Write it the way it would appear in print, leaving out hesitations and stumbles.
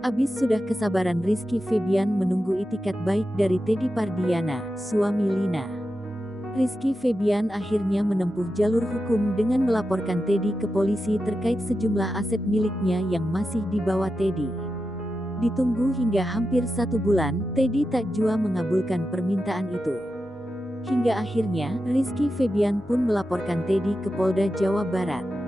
Abis sudah kesabaran Rizky Febian menunggu itikat baik dari Teddy Pardiana, suami Lina. Rizky Febian akhirnya menempuh jalur hukum dengan melaporkan Teddy ke polisi terkait sejumlah aset miliknya yang masih dibawa Teddy. Ditunggu hingga hampir 1 bulan, Teddy tak jua mengabulkan permintaan itu. Hingga akhirnya, Rizky Febian pun melaporkan Teddy ke Polda Jawa Barat.